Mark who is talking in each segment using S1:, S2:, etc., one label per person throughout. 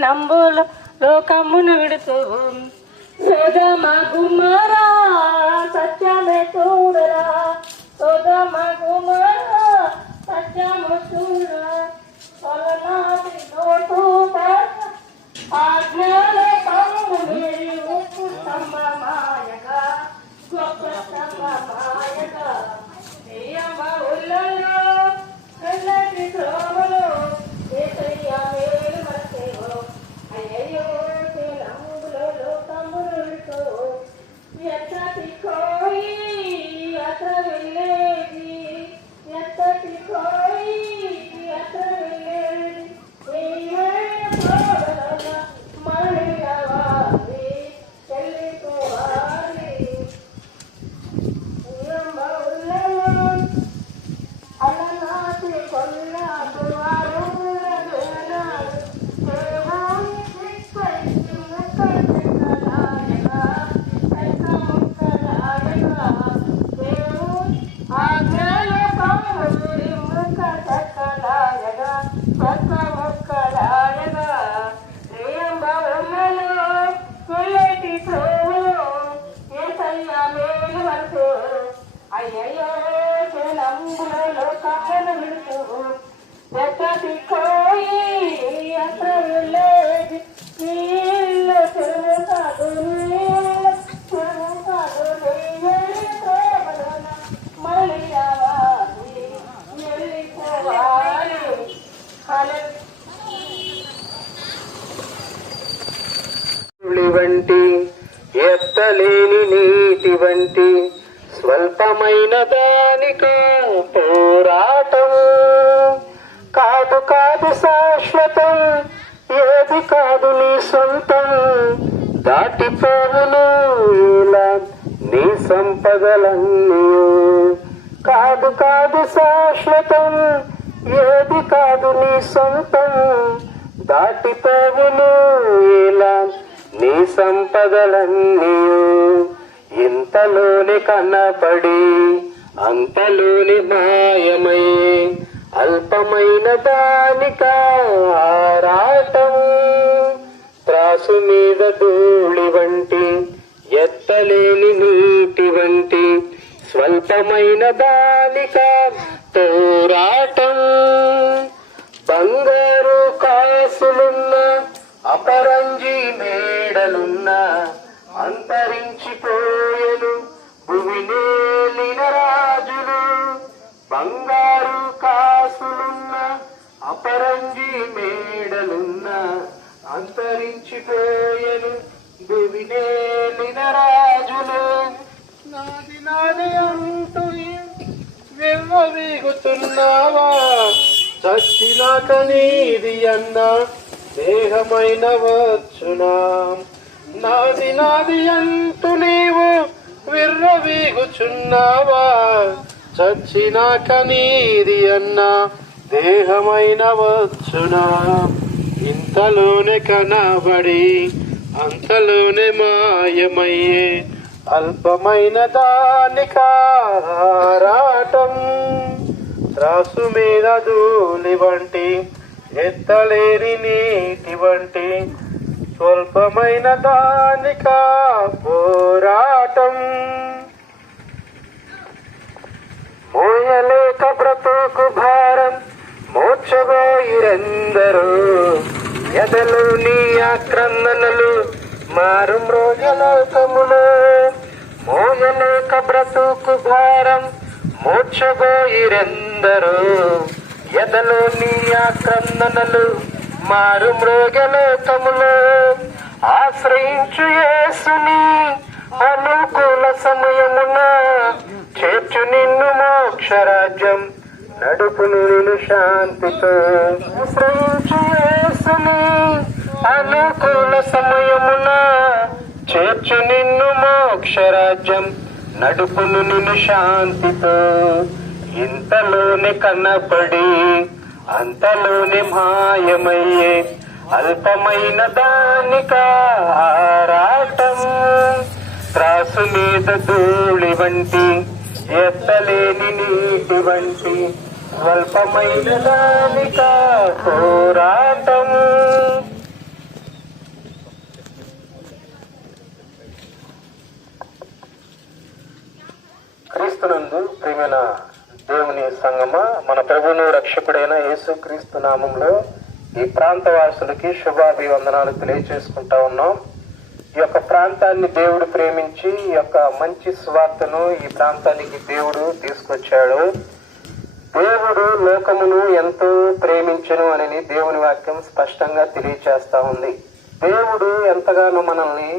S1: నంబుల లోకమును విడుతూ సోదమ గుమ్మరా
S2: సంపదలన్నీ కాదు కాదు శాశ్వతం ఏది కాదు నీ సొంతం. దాటిపోవును ఇలా నీ సంపదలన్నీ ఇంతలోని కనపడి అంతలోని మాయమై అల్పమైన దానిక ఆరాటం. త్రాసు మీద ధూళి వంటి ఎత్తలేని నీటి వంటి స్వల్పమైన దానిక పోరాటం. బంగారు కాసులున్న అపరంజి మేడలున్న అంతరించిపోయను భువినేలిన రాజులు. బంగారు కాసులున్న అపరంజి మేడలున్న అంతరించిపోయను భువినేలిన రాజులు. నాది నాది అంటూ వెమ్మవీగుతున్నావా చచ్చినాక నీది అన్న దేహమైన వచ్చునా? నాది నాది అంటూ నీవు విర్రవీగుచున్నావా చచ్చినాక నీది అన్న దేహమైన వచ్చునా? ఇంతలోనే కనబడి అంతలోనే మాయమయ్యే అల్పమైన దానికారాటం త్రాసు మీద ధూళి వంటి ఎత్తలేని నీటి వంటి స్వల్పమైన దానిక పోరాటం. మోయలేక బ్రతుకు భారం మోక్షగోయిరెందరూ ఎదలు నీ ఆక్రందనలు మారు మృగలోకములు మోయలేక బ్రతుకు భారం మోక్షగోయిరెందరూ ఎదలో నీ ఆక్రందనలు మారు మృగలోకములో. ఆశ్రయించు యేసుని అనుకూల సమయమున. చేర్చు నిన్ను మోక్షరాజ్యం నడుపును నిన్ను శాంతితో. ఆశ్రయించు యేసుని అనుకూల సమయమున. చేర్చు నిన్ను మోక్షరాజ్యం నడుపును నిన్ను శాంతితో. ఇంతలోనే కనపడి అంతలోనే మాయమయ్యే అల్పమైన దానిక ఆరాటం. త్రాసు మీద ధూళి వంటి ఎత్తలేని నీటి వంటి స్వల్పమైన దానిక పోరాటం. క్రీస్తునందు ప్రియమైన దేవుని సంగమ మన ప్రభువును రక్షకుడైన యేసు క్రీస్తు నామంలో ఈ ప్రాంత వాసులకి శుభాభివందనాలు తెలియజేసుకుంటా ఉన్నాం. ఈ యొక్క ప్రాంతాన్ని దేవుడు ప్రేమించి ఈ యొక్క మంచి స్వార్థను ఈ ప్రాంతానికి దేవుడు తీసుకొచ్చాడు. దేవుడు లోకమును ఎంతో ప్రేమించను అని దేవుని వాక్యం స్పష్టంగా తెలియచేస్తా ఉంది. దేవుడు ఎంతగానో మనల్ని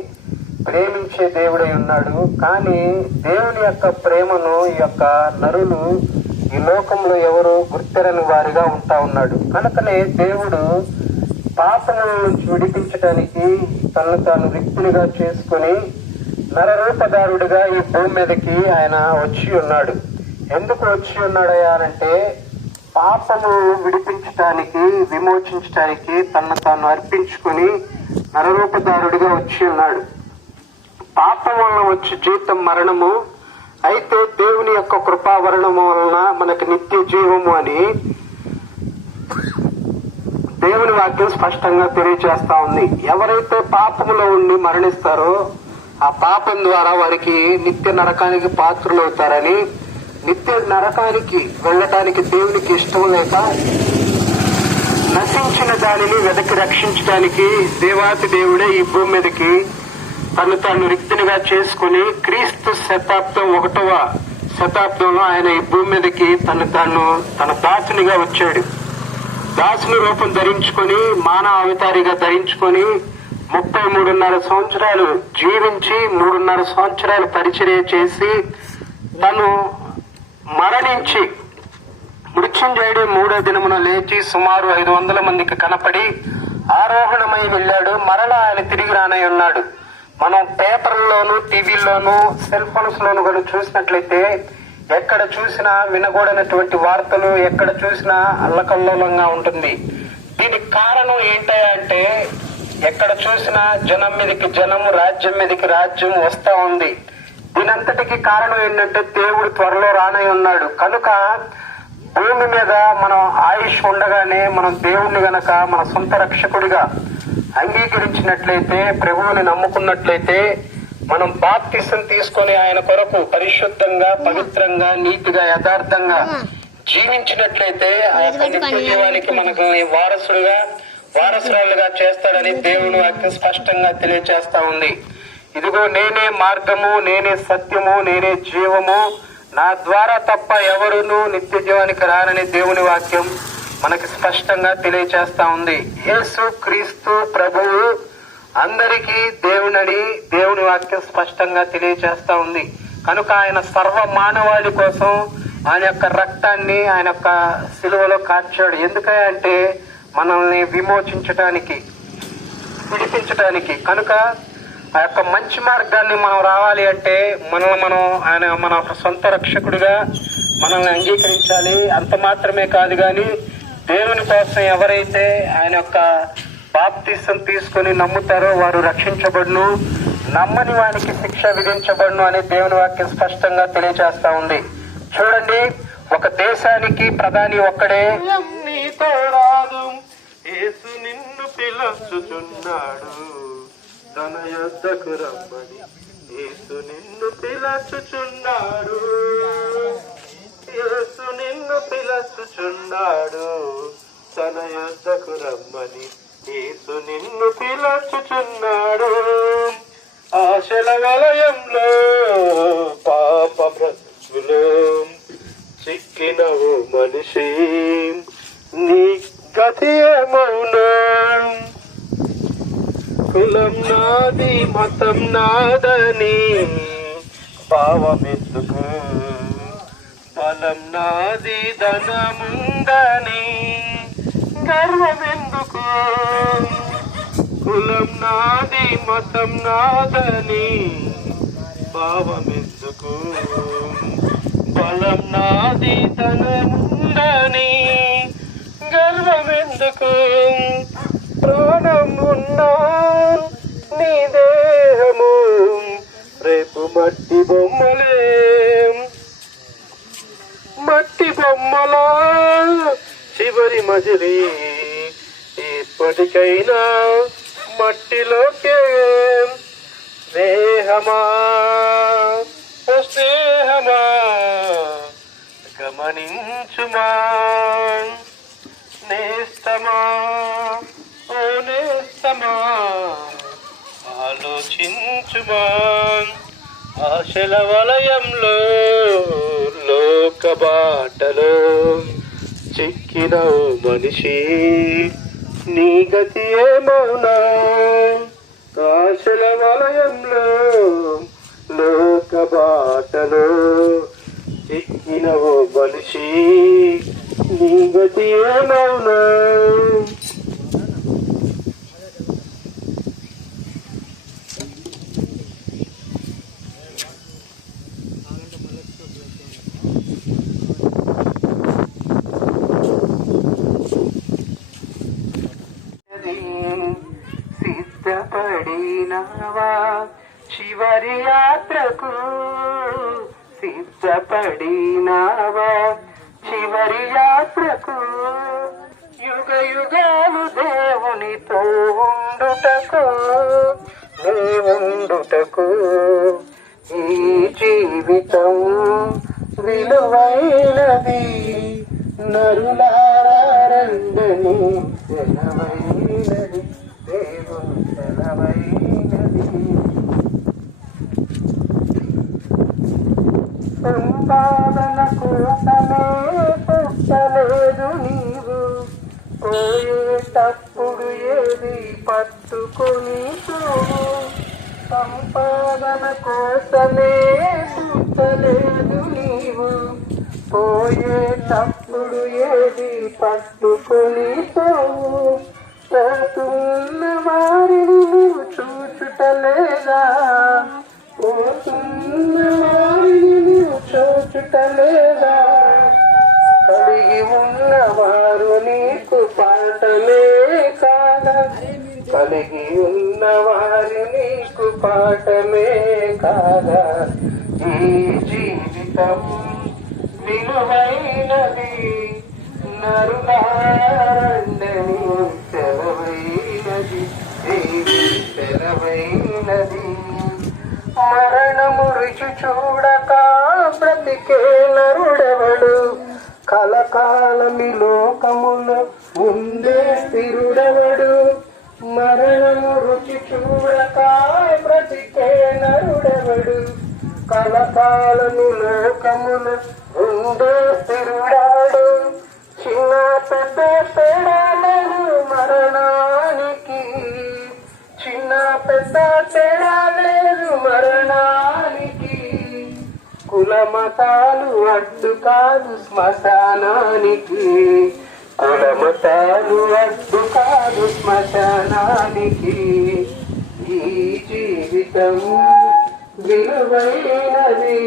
S2: ప్రేమించే దేవుడై ఉన్నాడు. కానీ దేవుని యొక్క ప్రేమను ఈ యొక్క నరులు ఈ లోకంలో ఎవరు గుర్తెరని వారిగా ఉంటా ఉన్నాడు. కనుకనే దేవుడు పాపముల నుంచి విడిపించడానికి తనను తాను వ్యక్తులుగా చేసుకుని నరరూపదారుడిగా ఈ భూమి మీదకి ఆయన వచ్చి ఉన్నాడు. ఎందుకు వచ్చి ఉన్నాడయ్యా అంటే పాపము విడిపించటానికి విమోచించటానికి తనను తాను అర్పించుకుని నరరూపదారుడిగా వచ్చి ఉన్నాడు. పాపం వలన వచ్చి జీతం మరణము. అయితే దేవుని యొక్క కృపావరణము వలన మనకు నిత్య జీవము అని దేవుని వాక్యం స్పష్టంగా తెలియజేస్తా ఉంది. ఎవరైతే పాపములో ఉండి మరణిస్తారో ఆ పాపం ద్వారా వారికి నిత్య నరకానికి పాత్రులు అవుతారని నిత్య నరకానికి వెళ్ళటానికి దేవునికి ఇష్టం లేక నశించిన దానిని వెదకి రక్షించడానికి దేవాతి దేవుడే ఈ భూమి మీదకి తను తాను రిక్తినిగా చేసుకుని క్రీస్తు శతాబ్దం ఒకటవ శతాబ్దంలో ఆయన ఈ భూమి మీదకి తను తాను తన దాసునిగా వచ్చాడు. దాసుని రూపం ధరించుకొని మానవ అవతారిగా ధరించుకొని ముప్పై మూడున్నర సంవత్సరాలు జీవించి మూడున్నర సంవత్సరాలు పరిచర్య చేసి తను మరణించి మృత్యుంజయుడు మూడో దినమున లేచి సుమారు ఐదు వందల మందికి కనపడి ఆరోహణమై వెళ్ళాడు. మరలా ఆయన తిరిగి రానై ఉన్నాడు. మనం పేపర్లోను టీవీల్లోను సెల్ ఫోన్స్ లోను కూడా చూసినట్లయితే ఎక్కడ చూసినా వినకూడనటువంటి వార్తలు ఎక్కడ చూసినా అల్లకల్లోలంగా ఉంటుంది. దీనికి కారణం ఏంటంటే ఎక్కడ చూసినా జనం మీదకి జనం రాజ్యం మీదకి రాజ్యం వస్తా ఉంది. దీనంతటికి కారణం ఏంటంటే దేవుడు త్వరలో రానై ఉన్నాడు. కనుక భూమి మీద మనం ఆయుష్ ఉండగానే మనం దేవుణ్ణి గనక మన సొంత రక్షకుడిగా అంగీకరించినట్లయితే ప్రభువుని నమ్ముకున్నట్లయితే మనం బాప్తిసం తీసుకొని ఆయన కొరకు పరిశుద్ధంగా పవిత్రంగా నీతిగా యథార్థంగా జీవించినట్లయితే ఆ యొక్క నిత్య జీవానికి మనకు వారసులుగా వారసురాలుగా చేస్తాడని దేవుని వాక్యం స్పష్టంగా తెలియజేస్తా ఉంది. ఇదిగో నేనే మార్గము నేనే సత్యము నేనే జీవము. నా ద్వారా తప్ప ఎవరును నిత్య జీవానికి రానని దేవుని వాక్యం మనకి స్పష్టంగా తెలియచేస్తా ఉంది. యేసు క్రీస్తు ప్రభువు అందరికీ దేవునని దేవుని వాక్యం స్పష్టంగా తెలియచేస్తా ఉంది. కనుక ఆయన సర్వ మానవాళి కోసం ఆయన యొక్క రక్తాన్ని ఆయన యొక్క సిలువలో కార్చాడు. ఎందుకంటే మనల్ని విమోచించటానికి విడిపించటానికి. కనుక ఆ యొక్క మంచి మార్గాన్ని మనం రావాలి అంటే మనల్ని మనం ఆయన మన సొంత రక్షకుడిగా మనల్ని అంగీకరించాలి. అంత మాత్రమే కాదు కానీ దేవుని కోసం ఎవరైతే ఆయన యొక్క బాప్తిసం తీసుకొని నమ్ముతారో వారు రక్షించబడును నమ్మని వానికి శిక్ష విధించబడును అని దేవుని వాక్యం స్పష్టంగా తెలియజేస్తా ఉంది. చూడండి ఒక దేశానికి ప్రధాని ఒక్కడే. రాదు యేసు నిన్ను పిలుచుచున్నాడు. తన యొద్దకు రమ్మని యేసు నిన్ను పిలుచుచున్నాడు. యేసు నిన్ను పిలుచుచున్నాడు. తన యుద్ధకు రమ్మని యేసు నిన్ను పిలచుచున్నాడు. ఆశల వలయంలో పాప బ్రతుకులో చిక్కినవు మనిషి. నీ గతి మౌనం కులం నాది మతం నాదని భావమెత్తుకు బలం నాది ధనముందని గర్వమెందుకు? కులం నాది మతం నాదని భావమెందుకు? బలం నాది ధనముందని గర్వమెందుకు? ప్రాణం ఉన్నా నీ దేహము రేపు మట్టి బొమ్మలే మట్టి బొమ్మలా. చివరి మజిలి ఇప్పటికైనా మట్టిలోకే స్నేహమా? స్నేహమా? గమనించుమా? నేస్తమా? ఓ నేస్తమా? ఆలోచించుమా? ఆశల వలయంలో లోక బాటలో చిక్కిన మనిషి. నీ గతి ఏమవునా ఆశల వలయంలో లోక బాటలో చిక్కిన ఓ మనిషి నీ గతి ఏమౌనా సిద్ధపడినవా చివరి యాత్రకు సిద్ధపడినవా చివరి యాత్రకు యుగ యుగాలు దేవునితో ఉండుటకు ఈ జీవితం విలువైనది. నరులారండని సెలవైనది దేవుని సెలవైనది సంపాదన కోసమే పుట్టలేదు నీ పోయేటప్పుడు ఏది పట్టుకొని సంపాదన కోసమే పుట్టలేదు నీవు. పోయేటప్పుడు ఏది పట్టుకొని పోతున్న వారిని నువ్వు చూచుటలేదా? పోతున్న వారిని నువ్వు చూచుటలేదా? కలిగి ఉన్నవారు నీకు పాఠమే కాదా కలిగి ఉన్నవారు నీకు పాఠమే కాదా ఈ జీవితం విలువైనది. నరులారండని తెలవైనది దేవి తెలవైనది మరణము రుచి చూడక బ్రతికే నరుడెవడు? కలకాలమి లోకముల ముందే స్థిరుడవడు మరణము రుచి చూడకాయ బ్రతికే నరుడవడు? కలకాలము లోకముల ముందే స్థిరుడవడు చిన్న పెద్ద తేడాలను మరణానికి చిన్న పెద్ద తేడా లేదు మరణానికి కుల మతాలు అడ్డు కాదు శ్మశానానికి. కుల మతాలు అడ్డు కాదు శ్మశానానికి. ఈ జీవితం విలువైనది.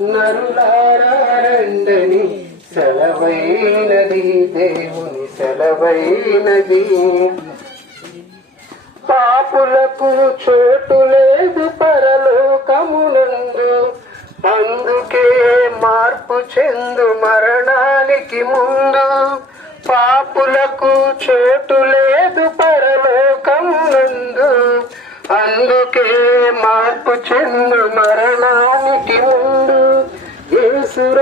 S2: నరులారండని సెలవైనది. దేవుని సెలవైనది. పాపులకు చోటు లేదు పరలోకమునందు. అందుకే మార్పు చెందు మరణానికి ముందు పాపులకు చోటు లేదు పరలోకమునందు అందుకే మార్పు చెందు మరణానికి ముందు యేసు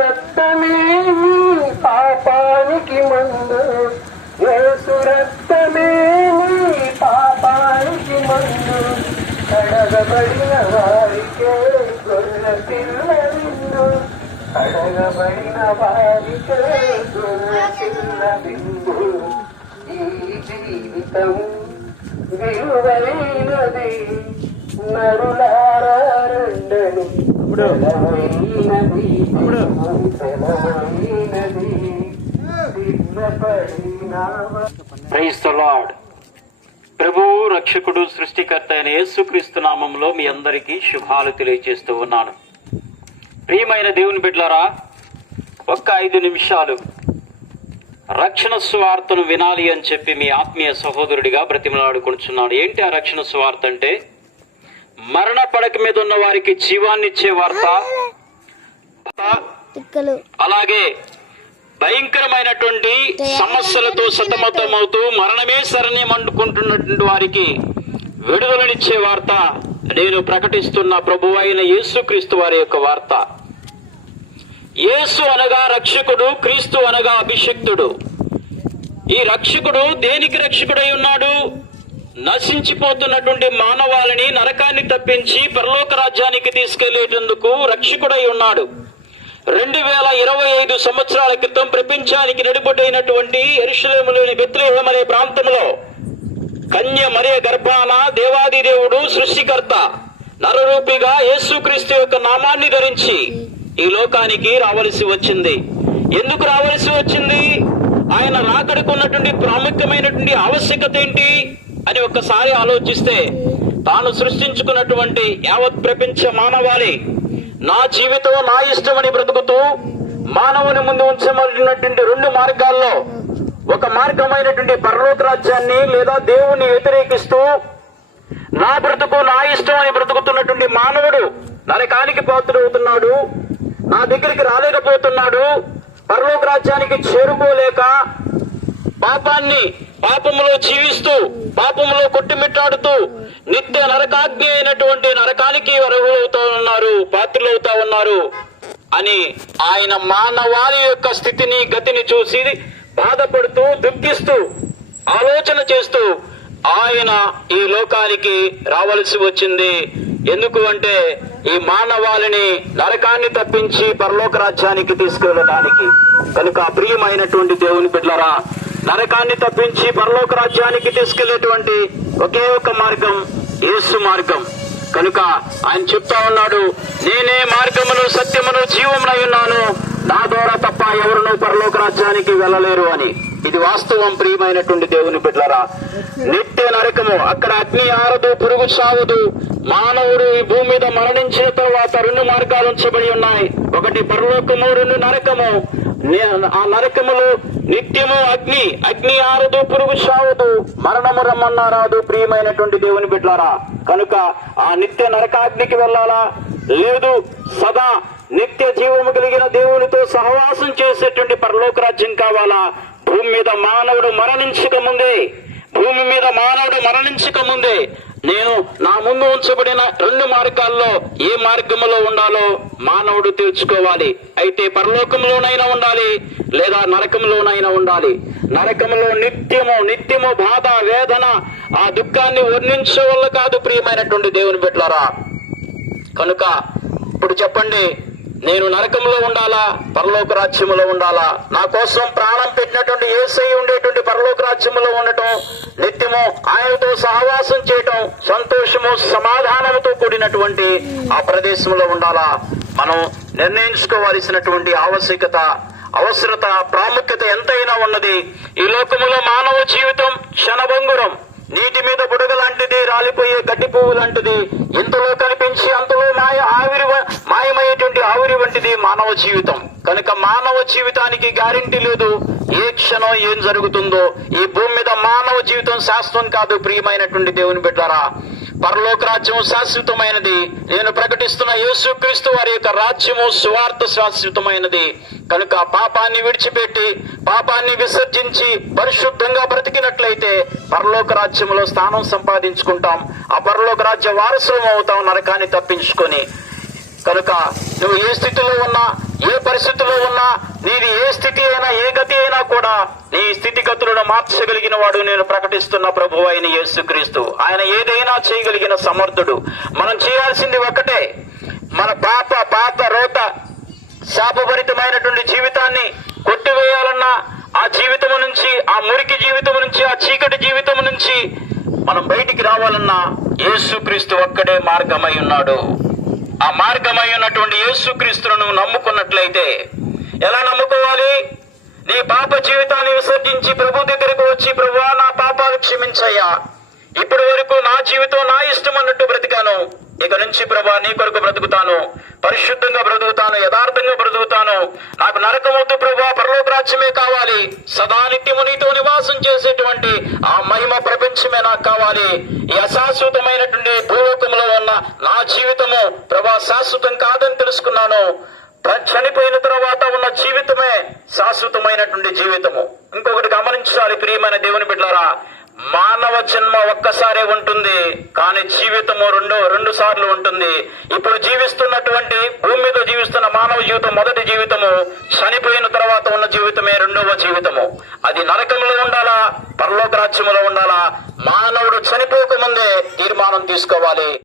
S2: పాపానికి మందు. యేసు పాపానికి మందు. కడగబడిన వారికే గొర్రె పిల్ల విందు కడగబడిన వారికే పిల్ల విందు ఈ జీవితం విలువైనది నరులారండని సెలవైనది
S3: ద లార్డ్ ప్రభు రక్షకుడు సృష్టికర్త అయిన యేసుక్రీస్తు నామంలో మీ అందరికీ శుభాలు తెలియజేస్తూ ఉన్నాను. ప్రియమైన దేవుని బిడ్డలారా ఒక్క ఐదు నిమిషాలు రక్షణ స్వార్థను వినాలి అని చెప్పి మీ ఆత్మీయ సహోదరుడిగా బ్రతిమలాడుకుంటున్నాడు ఏంటి ఆ రక్షణ స్వార్థ అంటే? మరణ పడక మీద ఉన్న వారికి జీవాన్నిచ్చే వార్త. అలాగే భయంకరమైనటువంటి సమస్యలతో సతమతమవుతూ మరణమే శరణ్యం అంటుకుంటున్నటువంటి వారికి విడుదలనిచ్చే వార్త నేను ప్రకటిస్తున్న ప్రభు అయిన యేసుక్రీస్తు వారి యొక్క వార్త. యేసు అనగా రక్షకుడు క్రీస్తు అనగా అభిషక్తుడు. ఈ రక్షకుడు దేనికి రక్షకుడై ఉన్నాడు? నశించిపోతున్నటువంటి మానవాళిని నరకాన్ని తప్పించి పరలోక రాజ్యానికి తీసుకెళ్ళేటందుకు రక్షకుడై ఉన్నాడు. రెండు వేల ఇరవై ఐదు సంవత్సరాల క్రితం ప్రపంచానికి నడిబొట్టైనటువంటి ఎరుషులేములోని బెత్లేహం అనే ప్రాంతంలో కన్య మరియ గర్భాన దేవాది దేవుడు సృష్టికర్త నరరూపిగా యేసుక్రీస్తు యొక్క నామాన్ని ధరించి ఈ లోకానికి రావలసి వచ్చింది. ఎందుకు రావలసి వచ్చింది? ఆయన రాకడకు ఉన్నటువంటి ప్రాముఖ్యమైనటువంటి ఆవశ్యకత ఏంటి అని ఒక్కసారి ఆలోచిస్తే తాను సృష్టించుకున్నటువంటి యావత్ ప్రపంచ మానవాళి నా జీవితం నా ఇష్టమని బ్రతుకుతూ మానవుని ముందు ఉంచబడినటువంటి రెండు మార్గాల్లో ఒక మార్గమైనటువంటి పరలోక రాజ్యాన్ని లేదా దేవుణ్ణి వ్యతిరేకిస్తూ నా బ్రతుకు నా ఇష్టం అని బ్రతుకుతున్నటువంటి మానవుడు నరకానికి పాత్రవుతున్నాడు నా దగ్గరికి రాలేకపోతున్నాడు పరలోక రాజ్యానికి చేరుకోలేక పాపాన్ని పాపములో జీవిస్తూ పాపములో కొట్టుమిట్టాడుతూ నిత్య నరకాగ్ని అయినటువంటి నరకానికి అర్హులవుతా ఉన్నారు పాత్రులవుతా ఉన్నారు అని ఆయన మానవాళి యొక్క స్థితిని గతిని చూసి బాధపడుతూ దుఃఖిస్తూ ఆలోచన చేస్తూ ఆయన ఈ లోకానికి రావలసి వచ్చింది. ఎందుకు అంటే ఈ మానవాళిని నరకాన్ని తప్పించి పరలోక రాజ్యానికి తీసుకెళ్ళడానికి. కనుక ప్రియమైనటువంటి దేవుని బిడ్డలారా నరకాన్ని తప్పించి పరలోక రాజ్యానికి తీసుకెళ్ళేటువంటి ఒకే ఒక మార్గం యేసు మార్గం. కనుక ఆయన చెప్తా ఉన్నాడు నేనే మార్గమును సత్యమును జీవమునై ఉన్నాను నా ద్వారా తప్ప ఎవరును పరలోక రాజ్యానికి వెళ్ళలేరు అని. ఇది వాస్తవం ప్రియమైనటువంటి దేవుని బిడ్డలారా. నిత్య నరకము అక్కడ అగ్ని ఆరదు పురుగు సావదు మానవుడు ఈ భూమి మీద మరణించిన తర్వాత రెండు మార్గాలు ఉంచబడి ఉన్నాయి. ఒకటి పరలోకము రెండు నరకము. ఆ నరకములు నిత్యము అగ్ని అగ్ని ఆరదు పురుగు సావదు మరణము రమ్మన్నా రాదు ప్రియమైనటువంటి దేవుని బిడ్డారా. కనుక ఆ నిత్య నరకాగ్నికి వెళ్ళాలా? లేదు సదా నిత్య జీవము కలిగిన దేవునితో సహవాసం చేసేటువంటి పరలోక రాజ్యం కావాలా? భూమి మీద మానవుడు మరణించక ముందే భూమి మీద మానవుడు మరణించక ముందే నేను నా ముందు ఉంచబడిన రెండు మార్గాల్లో ఏ మార్గములో ఉండాలో మానవుడు తెలుసుకోవాలి. అయితే పరలోకంలోనైనా ఉండాలి లేదా నరకంలోనైనా ఉండాలి. నరకంలో నిత్యము నిత్యము బాధ వేదన ఆ దుఃఖాన్ని వర్ణించే వల్ల కాదు ప్రియమైనటువంటి దేవుని బిడ్డలారా. కనుక ఇప్పుడు చెప్పండి నేను నరకంలో ఉండాలా? పరలోక రాజ్యములో ఉండాలా? నా కోసం ప్రాణం పెట్టినటువంటి ఏసై ఉండేటువంటి పరలోక రాజ్యములో ఉండటం నిత్యము ఆయనతో సహవాసం చేయటం సంతోషము సమాధానముతో కూడినటువంటి ఆ ప్రదేశంలో ఉండాలా? మనం నిర్ణయించుకోవలసినటువంటి ఆవశ్యకత అవసరత ప్రాముఖ్యత ఎంతైనా ఉన్నది. ఈ లోకములో మానవ జీవితం క్షణభంగురం. నీటి మీద బుడగ లాంటిది రాలిపోయే గడ్డి పువ్వు లాంటిది. ఇంతలో కనిపించి అంతలో మాయ ఆవిరి మాయమై మాయమయ్యేటువంటి మానవ జీవితం. కనుక మానవ జీవితానికి గ్యారంటీ లేదు. ఏ క్షణం ఏం జరుగుతుందో ఈ భూమి మీద మానవ జీవితం శాశ్వతం కాదు ప్రియమైనటువంటి దేవుని బిడ్డారా. పరలోక రాజ్యం శాశ్వతమైనది. నేను ప్రకటిస్తున్న యేసుక్రీస్తు వారి యొక్క రాజ్యము సువార్త శాశ్వతమైనది. కనుక పాపాన్ని విడిచిపెట్టి పాపాన్ని విసర్జించి పరిశుద్ధంగా బ్రతికినట్లయితే పరలోక రాజ్యంలో స్థానం సంపాదించుకుంటాం. ఆ పరలోక రాజ్య వారసులం అవుతాం నరకాన్ని తప్పించుకొని. కనుక నువ్వు ఏ స్థితిలో ఉన్నా ఏ పరిస్థితిలో ఉన్నా నీది ఏ స్థితి అయినా ఏ గతి అయినా కూడా నీ స్థితిగతులను మార్చగలిగిన వాడు నేను ప్రకటిస్తున్న ప్రభు అయిన యేసుక్రీస్తు. ఆయన ఏదైనా చేయగలిగిన సమర్థుడు. మనం చేయాల్సింది ఒక్కటే మన పాప పాప రోత శాపభరితమైనటువంటి జీవితాన్ని కొట్టివేయాలన్నా ఆ జీవితం నుంచి ఆ మురికి జీవితం నుంచి ఆ చీకటి జీవితం నుంచి మనం బయటికి రావాలన్నా యేసుక్రీస్తు ఒక్కడే మార్గమై ఉన్నాడు. ఆ మార్గమై ఉన్నటువంటి యేసుక్రీస్తును నమ్ముకున్నట్లయితే ఎలా నమ్ముకోవాలి? నీ పాప జీవితాన్ని విసర్జించి ప్రభు దగ్గరకు వచ్చి ప్రభు నా పాపాలు క్షమించయ్యా. ఇప్పటి వరకు నా జీవితం నా ఇష్టం అన్నట్టు బ్రతికాను. ఇక నుంచి ప్రభా నీ కొరకు బ్రతుకుతాను. పరిశుద్ధంగా బ్రతుకుతాను యథార్థంగా బ్రతుకుతాను. నాకు నరకం వద్దు ప్రభా పరలోక రాజ్యమే కావాలి. సదా నిత్యము నీతో నివాసం చేసేటువంటి ఆ మహిమ ప్రపంచమే నాకు కావాలి. ఈ అశాశ్వతమైనటువంటి భూలోకంలో ఉన్న నా జీవితము ప్రభా శాశ్వతం కాదని తెలుసుకున్నాను. చనిపోయిన తర్వాత ఉన్న జీవితమే శాశ్వతమైనటువంటి జీవితము. ఇంకొకటి గమనించాలి ప్రియమైన దేవుని బిడ్డారా. మానవ జన్మ ఒక్కసారే ఉంటుంది కానీ జీవితము రెండో రెండు సార్లు ఉంటుంది. ఇప్పుడు జీవిస్తున్నటువంటి భూమి మీద జీవిస్తున్న మానవ జీవితం మొదటి జీవితము చనిపోయిన తర్వాత ఉన్న జీవితమే రెండవ జీవితము. అది నరకంలో ఉండాలా? పరలోక రాజ్యములో ఉండాలా? మానవుడు చనిపోకముందే తీర్మానం తీసుకోవాలి.